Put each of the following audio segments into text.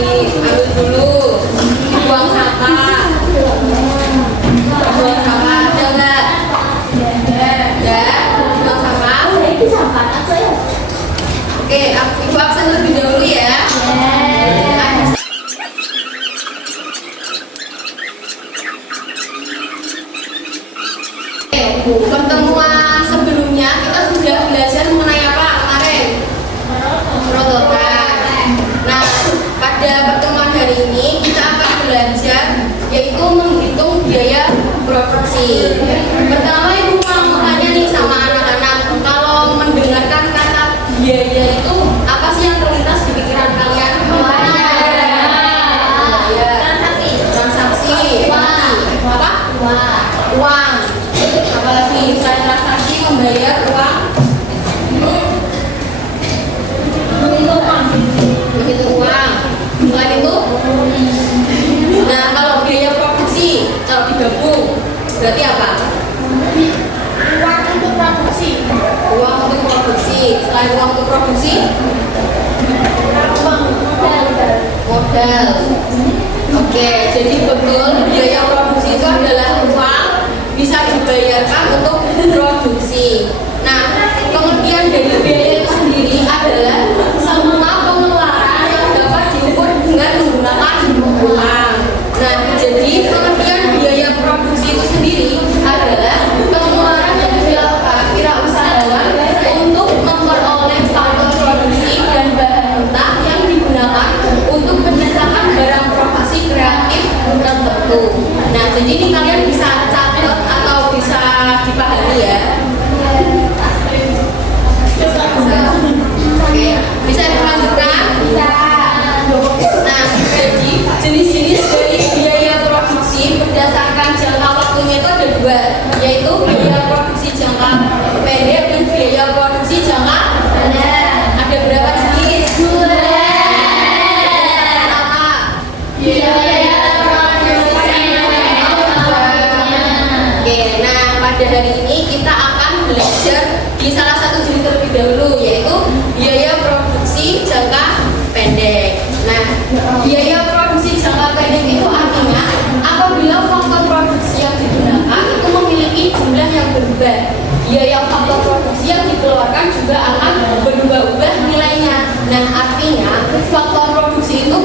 diambil dulu, buang sampah. Buang sampah ada nggak? Ada. Buang sampah. Oke, ibu absen lebih dahulu ya. Pertemuan sebelumnya kita sudah belajar mengenai apa kemarin? Prototan. Nah, pada pertemuan hari ini kita akan belajar yaitu menghitung biaya produksi. Pertama ibu mau tanya nih sama anak-anak, kalau mendengarkan kata biaya itu apa sih yang terlintas di pikiran kalian? Transaksi. Apa? Uang. Apalagi selain transaksi membayar uang, begitu uang. Selain itu, nah kalau biaya produksi kalau digabung berarti apa? Uang untuk produksi. Uang untuk produksi. Selain uang untuk produksi, modal. Oke, jadi betul biaya produksi itu adalah uang bisa dibayarkan untuk produksi. Nah, kemudian dari biaya itu sendiri adalah semua pengeluaran yang dapat diukur dengan menggunakan uang. Nah, jadi kemudian biaya produksi itu sendiri adalah pengeluaran yang dilakukan wirausahawan untuk memperoleh faktor produksi dan bahan mentah yang digunakan untuk menciptakan barang produksi kreatif tertentu. Nah, jadi ini kalian bisa catat atau bisa dipahami ya. Oke, bisa dilanjutkan? Nah, jadi jenis-jenis dari biaya produksi berdasarkan jangka waktunya itu ada dua, yaitu biaya produksi jangka pendek dan biaya produksi jangka panjang. Ada berapa jenis? Apa? Biaya pada hari ini kita akan belajar di salah satu jenis terlebih dahulu, yaitu biaya produksi jangka pendek. Nah, biaya produksi jangka pendek itu artinya apabila faktor produksi yang digunakan itu memiliki jumlah yang berubah, biaya faktor produksi yang dikeluarkan juga akan berubah-ubah nilainya. Nah, artinya faktor produksi itu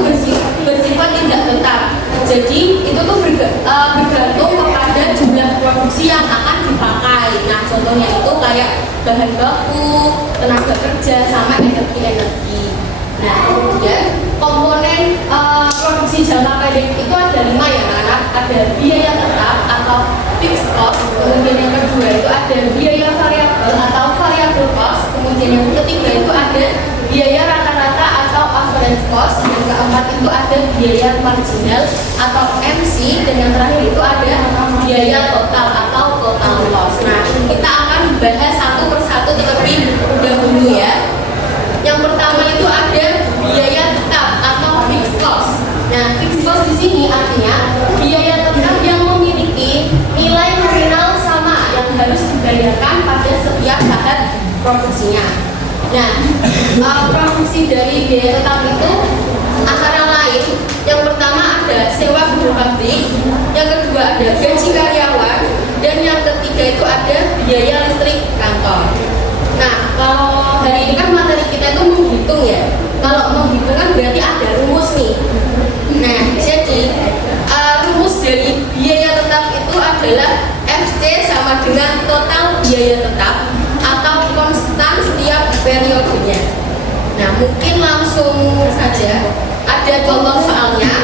bersifat tidak tetap. Jadi itu tuh bergantung kepada jumlah produksi yang akan dipakai. Nah, contohnya itu kayak bahan baku, tenaga kerja, sama energi. Nah, kemudian komponen produksi jangka pendek itu ada 5 ya anak. Ada biaya tetap atau fixed cost. Kemudian yang kedua itu ada biaya variabel atau variable cost. Kemudian yang ketiga itu ada biaya rata-rata atau average cost. Yang keempat itu ada biaya marginal atau MC. Dan yang terakhir itu ada biaya total atau total loss. Nah, kita akan bahas satu persatu terlebih dahulu ya. Yang pertama itu ada biaya tetap atau fixed cost. Nah, fixed cost di sini artinya biaya tetap yang memiliki nilai nominal sama yang harus dibayarkan pada setiap tahap produksinya. Nah, produksi dari biaya tetap itu antara lain yang pertama ada sewa gedung pabrik, yang kedua ada gaji karyawan, dan yang ketiga itu ada biaya listrik kantor. Nah, kalau hari ini kan materi kita itu menghitung ya. Kalau menghitung kan berarti ada rumus nih. Nah, jadi rumus dari biaya tetap itu adalah FC sama dengan total biaya tetap atau konstan setiap periodenya. Nah, mungkin langsung saja ada contoh soalnya.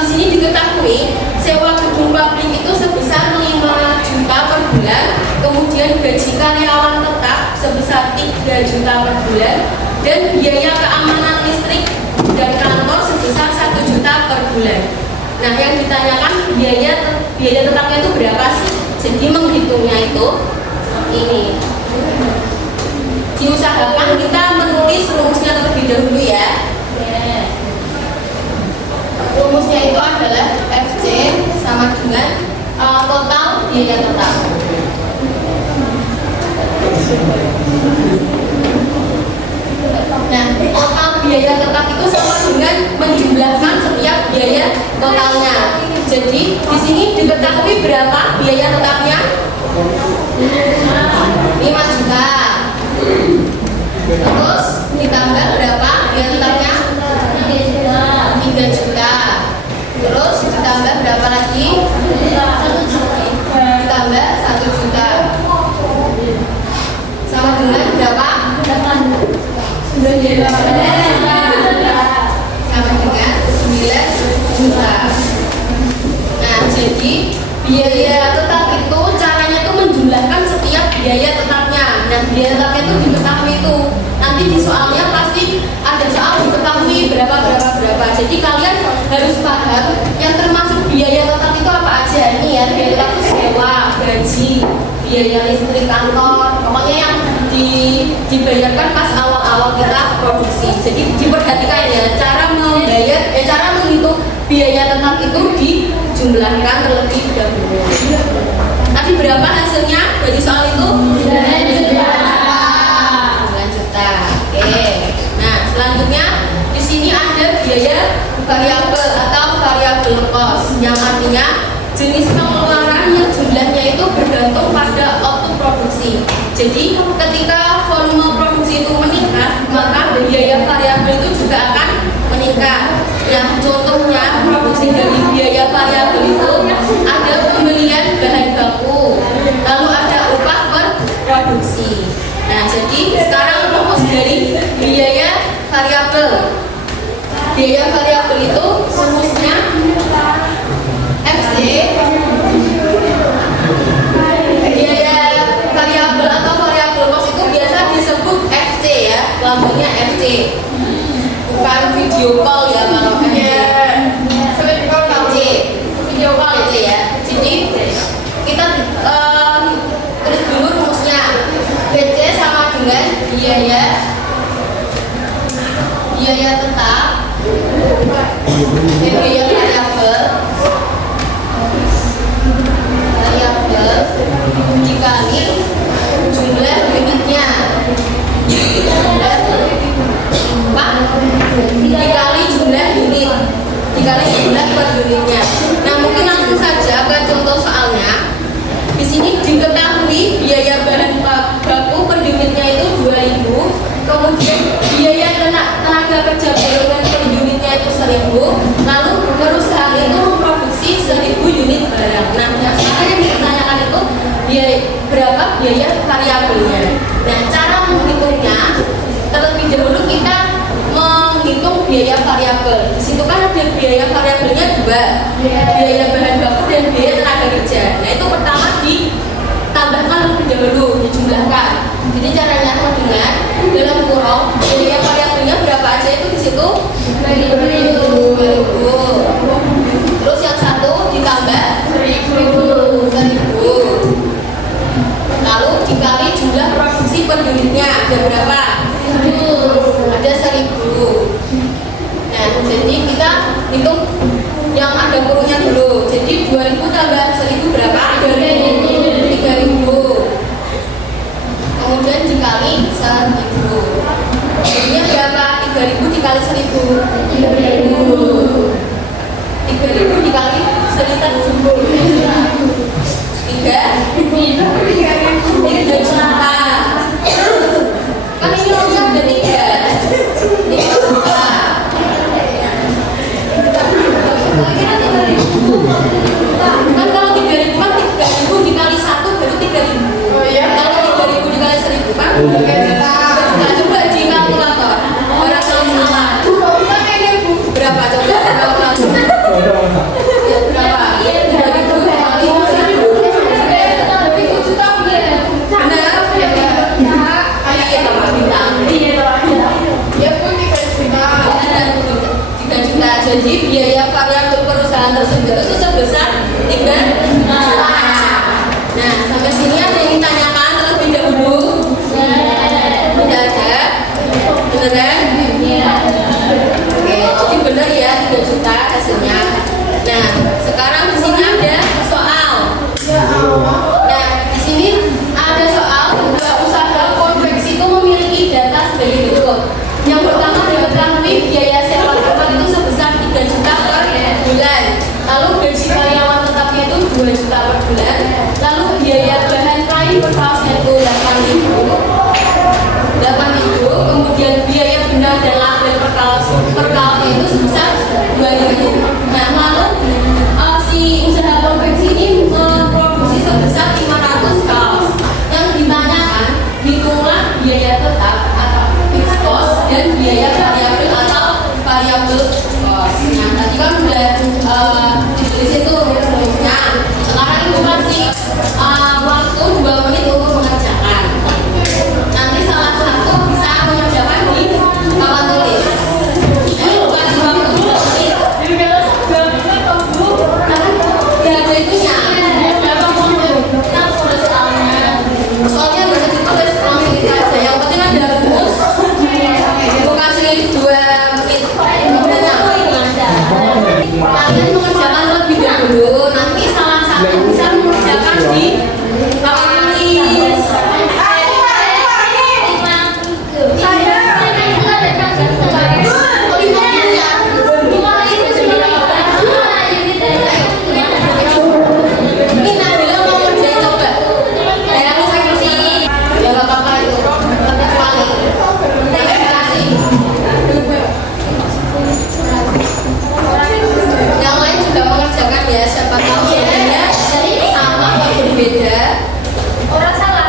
Di sini diketahui sewa gedung pabrik itu sebesar 5 juta per bulan, kemudian gaji karyawan tetap sebesar 3 juta per bulan, dan biaya keamanan listrik dan kantor sebesar 1 juta per bulan. Nah, yang ditanyakan biaya tetapnya itu berapa sih? Jadi menghitungnya itu ini. Diusahakan kita menulis rumusnya terlebih dahulu ya. Rumusnya itu adalah FC sama dengan total biaya tetap. Nah, total biaya biaya tetap itu sama dengan menjumlahkan setiap biaya totalnya. Jadi di sini diketahui berapa biaya tetapnya? 5 juta. Terus ditambah berapa biaya tetapnya? 3 juta. Terus ditambah berapa lagi? Ditambah 1 juta. Sama dengan berapa? 9 sama dengan 9 juta. Nah, jadi biaya tetap itu caranya itu menjumlahkan setiap biaya tetapnya. Nah, biaya tetapnya itu diketahui itu. Nanti di soalnya pasti ada soal diketahui berapa. Jadi kalian harus paham yang termasuk biaya tetap itu apa aja. Ini ya, biaya tetap itu sewa, gaji, biaya listrik kantor, pokoknya yang dibayarkan pas awal-awal kita produksi. Jadi diperhatikan ya, cara membayar, cara menghitung biaya tetap itu dijumlahkan terlebih dahulu. Tadi berapa hasilnya dari soal itu? 9 juta. Oke. Nah, selanjutnya di sini ada biaya variabel atau variabel cost, yang artinya jenis pengeluaran yang jumlahnya itu bergantung pada output produksi. Jadi ketika volume produksi itu meningkat, maka biaya variabel itu juga akan meningkat. Nah, contohnya produksi dari biaya variabel itu ada pembelian bahan baku, lalu ada upah per produksi. Nah, jadi sekarang rumus dari biaya variabel. Biaya variabel itu rumusnya FC. Biaya variabel atau variabel cost itu biasa disebut FC ya, lambangnya FC. Bukan video call ya kalau FC. Video call FC ya. Jadi kita tulis dulu rumusnya. BC sama dengan biaya tetap, biaya variabel dikali jumlah unitnya, dikali jumlah unit, dikali jumlah per unitnya. Nah, mungkin langsung saja ke contoh soalnya. Di sini diketahui biaya bahan baku per unitnya itu 2.000, kemudian biaya tenaga kerja golongan per unitnya itu 1.000, lalu perusahaan itu memproduksi 1.000 unit barang. Nah, sekarang yang ditanyakan itu berapa biaya variabelnya. Nah, cara menghitungnya terlebih dahulu kita menghitung biaya variabel. Di situ kan ada biaya variabelnya dua, biaya bahan baku dan biaya tenaga kerja. Nah, itu pertama ditambahkan lebih dahulu, dijumlahkan. Jadi caranya teman-teman dalam kurung biaya variabelnya berapa aja itu di situ 2.000. Terus yang satu ditambah 1.000. Lalu dikali jumlah produksi per unitnya ada berapa? Ada 1.000. Nah, jadi kita hitung yang ada kurungnya dulu. Jadi 2.000 tambah 1.000 berapa? 3.000. Kemudian dikali 1.000. Jadinya berapa? 3.000 dikali 1.000. 3.000 dikali 1.000. 3 juta. Kan ini rumusnya ada 3 juta. Kan kalau 3.000 kan 3.000 dikali 1 baru 3.000. Oh iya. Kalau 3.000 dikali 1.000 kan 3 juta. Coba di kalkulator. Orang salah. Berapa coba kalkulator? Berapa? 3.000 kali 1.000. Jadi biaya variabel perusahaan tersebut itu sebesar 3 juta. Nah, sampai sini ada yang ditanyakan terlebih dahulu? Tidak ada? Beneran? Oke, jadi benar ya 3 juta hasilnya. Nah, sekarang di sini ada soal. Nah, di sini ada soal sebuah usaha konveksi itu memiliki data sebagai berikut. Yang pertama diketahui kos. Nah tadi kan udah ditulis itu rumusnya. Sekarang ibu kasih waktu 2 menit untuk mengerjakan. Nanti salah satu bisa mengerjakan di papan tulis. Ibu kasih waktu 2 menit. Tidak ada itunya. Soalnya nggak bisa ditulis langsung itu aja. Yang penting ada rumus. Ibu kasih 2 menit. Kalian mengerjakan lebih dahulu. Nanti salah satu bisa mengerjakan di papan tulis. Ini Nabila mau ngerjain coba. Ya aku kasih. Ya nggak apa-apa itu. Terkecuali. Nanti dikasih. Yang lain juga mengerjakan ya. Siapa tahu jawabannya sama atau berbeda. Orang salah.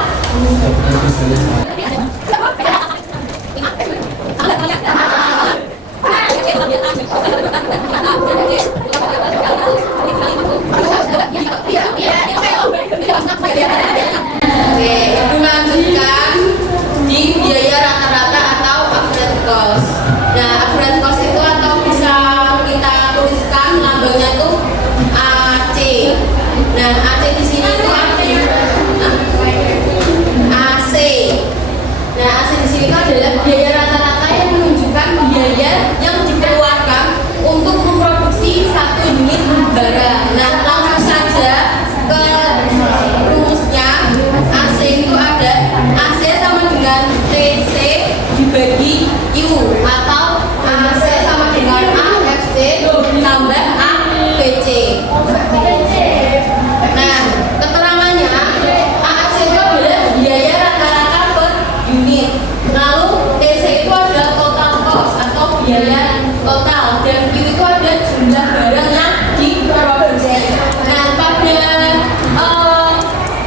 Oke, ibu lanjutkan di biaya rata-rata atau average cost. Nah, average cost itu atau bisa kita tuliskan lambangnya tuh AC. Nah, AC di sini itu AC. Nah, AC di sini itu adalah biaya rata-rata yang menunjukkan biaya yang dikeluarkan untuk memproduksi 1 unit barang. Nah, langsung saja ke rumusnya. AC itu ada AC sama dengan TC dibagi U atau AC sama dengan AFC tambah ABC. Nah, keterangannya AFC itu adalah biaya rata-rata per unit. Lalu TC itu adalah total cost atau biaya total, dan Q itu ada jumlah barang yang diproduksi. Nah, pada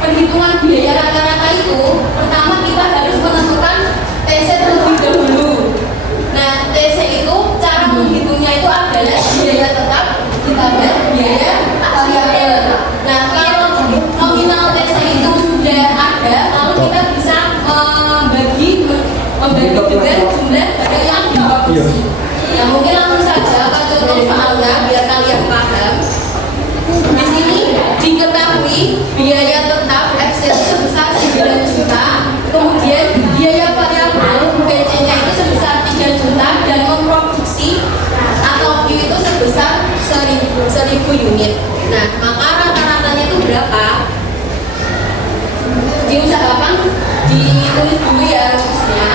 perhitungan biaya rata-rata itu, pertama kita harus menentukan TC terlebih dahulu. Nah, TC itu cara menghitungnya itu adalah biaya tetap ditambah biaya variabel. Nah, kalau nominal TC itu sudah ada, lalu kita bisa membagi juga jumlah barang yang diproduksi. Nah, mungkin langsung saja ke contoh soalnya biar kalian paham. Di sini diketahui biaya tetap FC sebesar 9 juta, kemudian biaya variabel BC-nya itu sebesar 3 juta dan memproduksi atau Q itu sebesar 1000 unit. Nah, maka rata-ratanya itu berapa? Diusahakan ditulis dulu ya rumusnya.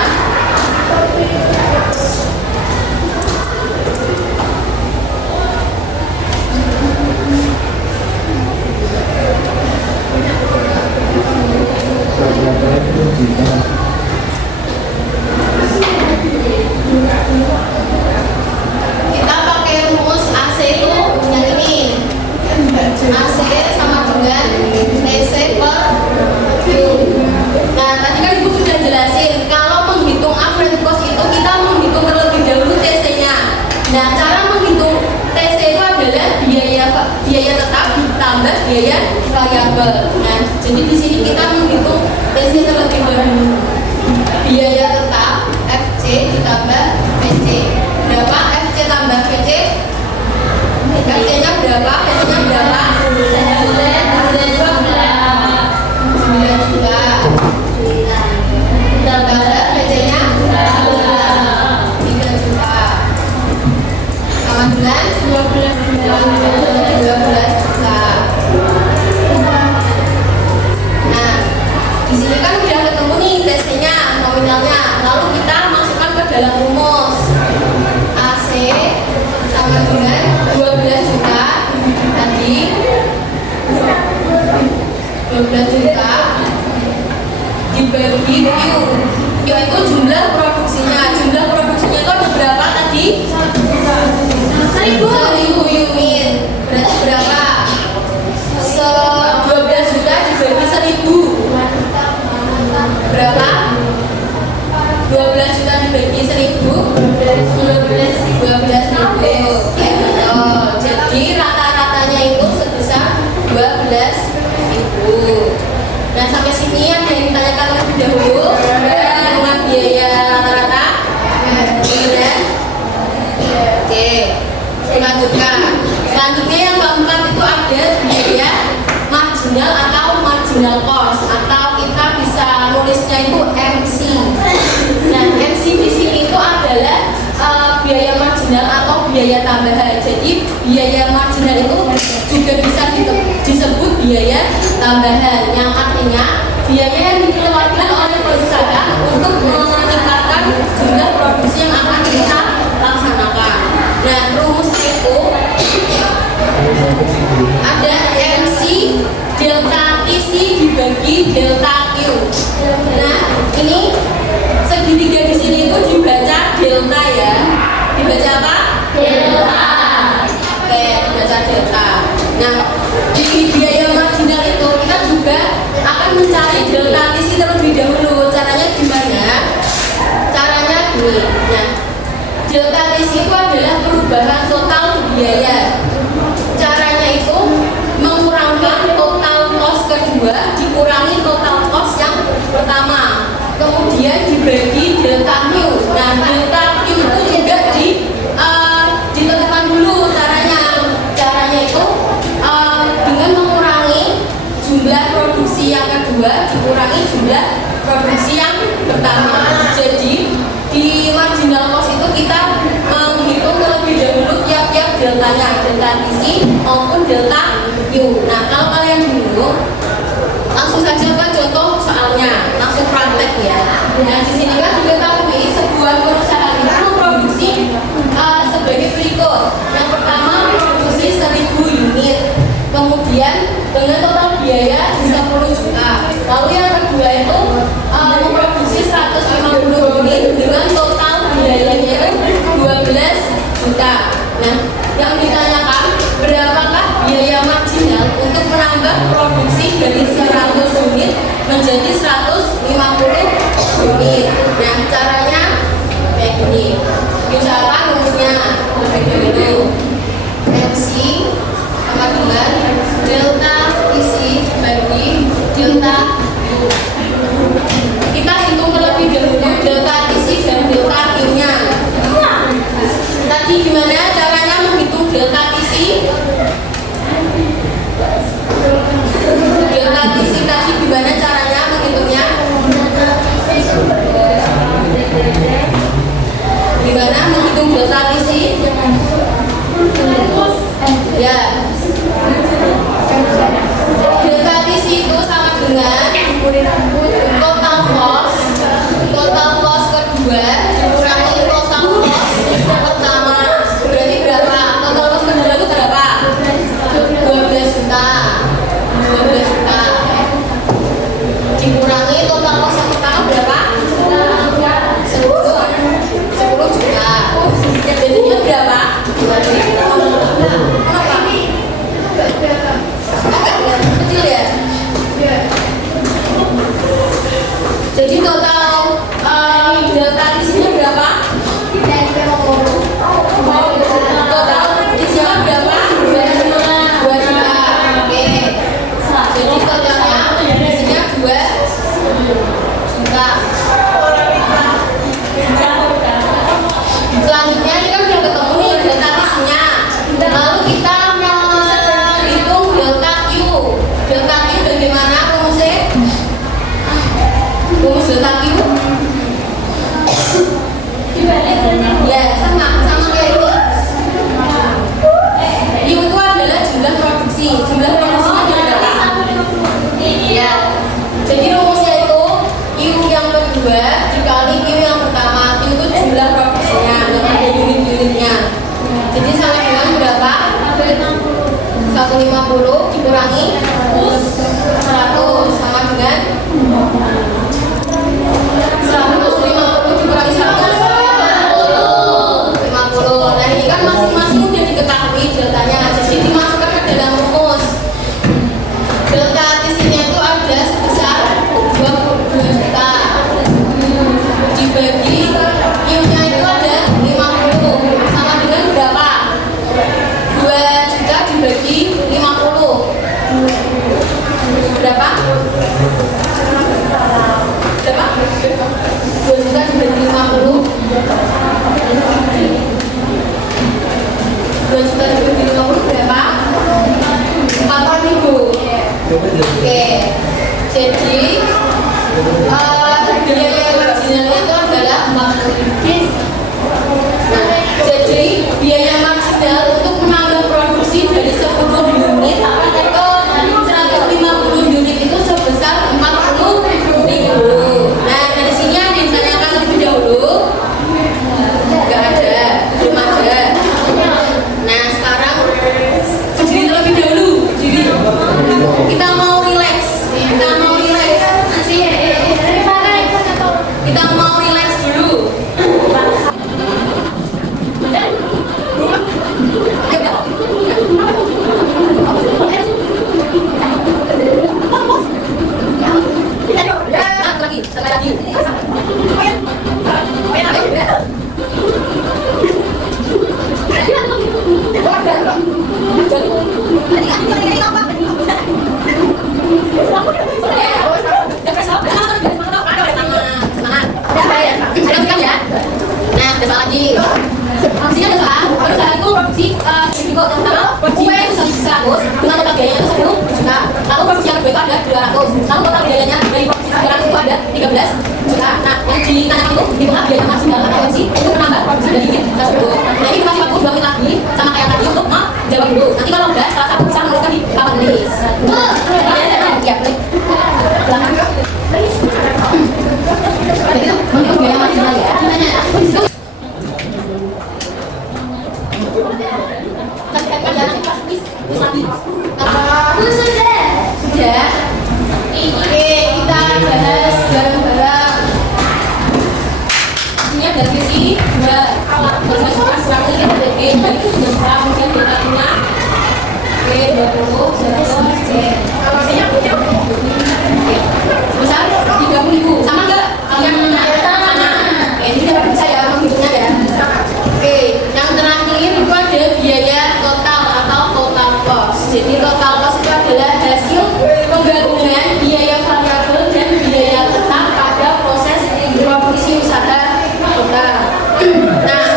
Kita pakai rumus AC itu yang ini. AC sama dengan TC per Q. Nah, tadi kan Ibu sudah jelasin kalau menghitung average cost itu kita menghitung terlebih dahulu TC-nya. Nah, cara menghitung TC itu adalah biaya tetap ditambah biaya variabel. Nah, jadi di sini kita menghitung TC terlebih dahulu. Biaya tetap FC ditambah VC. Berapa FC tambah VC? FC-nya berapa? FC-nya berapa? 9 juta. Tambah VC-nya 3 juta. Sama dengan 12 juta. Nah, di sini kan udah ketemu nih TC-nya, nominalnya. Lalu kita masukkan ke dalam rumus. AC sama dengan 12 juta tadi. 12 juta dibagi Q. Q itu jumlah produksinya. Jumlah produksinya itu ada berapa tadi? 1000 unit. Selanjutnya yang keempat itu ada biaya marginal atau marginal cost, atau kita bisa nulisnya itu MC. Nah, MC di sini itu adalah biaya marginal atau biaya tambahan. Jadi biaya marginal itu juga bisa disebut biaya tambahan, yang artinya biaya yang dikeluarkan oleh perusahaan untuk meningkatkan jumlah produksi yang akan kita laksanakan. Nah, rumusnya itu ada MC delta TC dibagi delta Q. Nah, ini segitiga di sini itu dibaca delta ya. Dibaca apa? Delta. Oke, dibaca delta. Nah, di biaya marginal itu kita juga akan mencari delta TC terlebih dahulu. Caranya gimana? Caranya gini. Nah, delta TC itu adalah perubahan total biaya. Caranya itu mengurangkan total cost kedua dikurangi total cost yang pertama, kemudian dibagi delta Q. Nah, delta Q itu juga ditentukan dulu caranya. Caranya itu dengan mengurangi jumlah produksi yang kedua dikurangi jumlah produksi yang pertama. Jadi di marginal cost itu kita menghitung terlebih dahulu tiap-tiap deltanya, delta TC maupun delta Q. Nah, kalau kalian bingung, langsung saja ke contoh soalnya, langsung praktek ya. Nah, di sini kan diketahui sebuah perusahaan itu memproduksi sebagai berikut. Yang pertama produksi 1000 unit, kemudian dengan total biaya 10 juta. Lalu yang kedua itu memproduksi 150 unit dengan total biayanya 12 juta. Nah, yang ditanyakan berapakah biaya marginal untuk menambah produksi dari 100 unit menjadi 150 unit. Nah, caranya kayak gini. Misalkan rumusnya lebih dahulu MC sama dengan delta TC bagi delta U. Kita hitung terlebih dahulu delta TC dan delta Q-nya. Tadi gimana caranya menghitung delta TC? Delta TC tadi gimana caranya menghitungnya? Gimana menghitung delta TC? Ya. Delta TC itu sama dengan total cost kedua dikurangi total cost pertama. Berarti berapa? Total cost kedua itu berapa? 12 juta. 12 juta. Dikurangi total cost yang pertama berapa? 10 juta. Jadinya berapa? 2 juta. Kenapa? Kecil ya? Jadi total delta TC-nya berapa? Total TC-nya berapa? 2 juta. Oke. Jadi totalnya TC-nya 2 juta. Selanjutnya ini kan udah ketemu nih delta TC-nya. Lalu kita menghitung delta Q. Delta Q bagaimana rumusnya? Rumus delta Q? Ya, sama kayak ini. Q itu adalah jumlah produksi. Jumlah produksinya berapa? Ya. Jadi rumusnya itu Q yang kedua dikali Q yang pertama. Q itu jumlah produksinya, yang ada unit-unitnya. Jadi sama dengan berapa? 150 dikurangi 100 sama dengan 150 dikurangi 150. Nah, ini kan masing-masing udah diketahui deltanya. Jadi dimasukkan ke dalam rumus. Delta TC-nya itu ada sebesar 22 juta. Dibagi Q-nya itu ada 50. Sama dengan berapa? 2 juta dibagi 50. Berapa? Berapa? 2 juta dibagi 50. 2 juta dibagi 50 berapa? 40.000. Oke, jadi biaya marginalnya itu adalah 40.000. Nah, jadi biaya marginal untuk menambah produksi dari 10 unit ke 150 unit itu sebesar 40.000. Nah, dari sini yang ditanyakan lebih dahulu nggak ada, belum ada. Nah, sekarang berdiri terlebih dahulu, berdiri. Kita mau relax, kita mau relax. Kita mau relax dulu. Lalu total biayanya dari produksi 900 itu ada 13 juta. Nah, yang ditanyakan itu itulah biaya marginal atau FMC untuk menambah produksi dari unit tersebut. Nah, ini masih 42 menit lagi sama kayak tadi untuk menjawab dulu. Nanti kalau udah salah satu bisa menuliskan di papan tulis. Ya, boleh. Silahkan. Jadi itu menghitung biaya marginal ya. Sudah. Oke, kita bahas bareng-bareng. Ini ada sisi 2 bermasukkan sekarang ini ada D dari sudah mungkin kita punya D 20 besar 30.000 sama nggak? Kalian sama. Ini dapat bisa ya menghitungnya ya. Oke, yang terakhir itu ada biaya total atau total cost. Jadi total cost itu adalah hasil penggabungan biaya variabel dan biaya tetap pada proses produksi usaha total. Nah,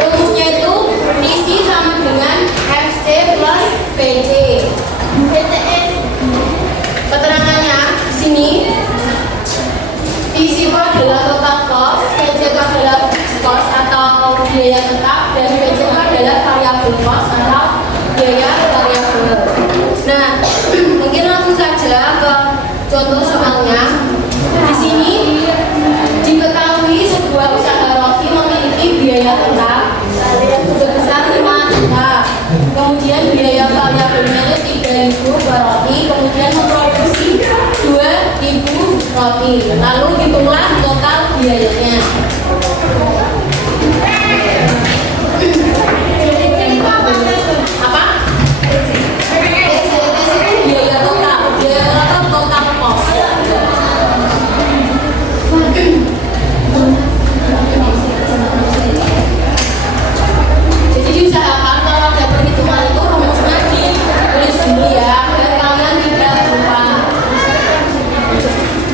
rumusnya itu isi sama dengan FC plus PC. Keterangannya di sini, isi itu adalah total cost, PC itu adalah cost atau biaya tetap, dan PC itu adalah variabel cost atau biaya variabel. Nah, mungkin langsung saja ke contoh soalnya. Di sini diketahui sebuah usaha roti memiliki biaya tetap sebesar 5 juta. Kemudian biaya variabelnya itu 3.000 per roti. Kemudian memproduksi 2.000 roti. Lalu hitunglah total biayanya. Apa? Biaya total cost. Jadi diusahakan kalau ada perhitungan itu rumusnya ditulis dulu ya, biar kalian tidak lupa.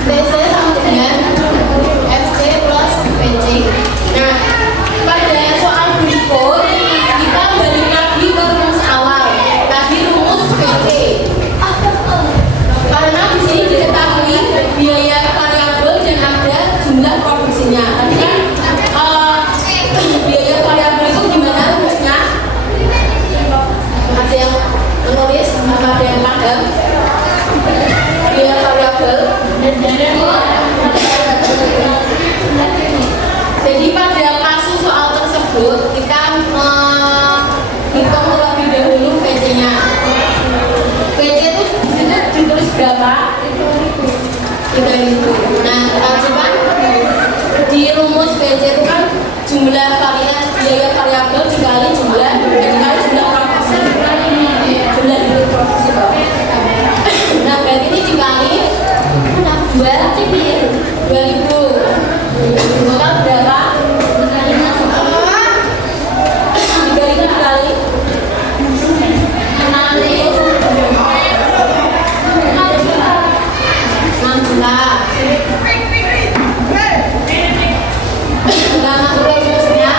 PC sama dengan FC plus PC. Nah, pada soal berikut kita balik lagi ke rumus awal. Tadi rumus PC. Karena di sini diketahui biaya variabel dan ada jumlah produksinya. Tadi kan biaya variabel itu gimana rumusnya? Ada yang menulis, ada yang paham? Biaya variabel. Jadi pada kasus soal tersebut kita hitung terlebih dahulu PC-nya. PC itu di sini ditulis berapa? 3.000. Nah, tadi kan di rumus PC itu kan jumlah biaya variabel dikali jumlah produksi. Jumlah unit produksi. Nah, berarti ini dikali 2.000. Total berapa? 3.000 dikali 6 juta. Nah, rumusnya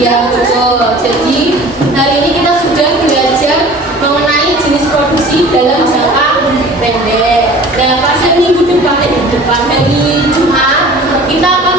Iya betul. Jadi hari ini kita sudah belajar mengenai jenis produksi dalam jangka pendek. Nah, pada minggu depan hari Jumat kita akan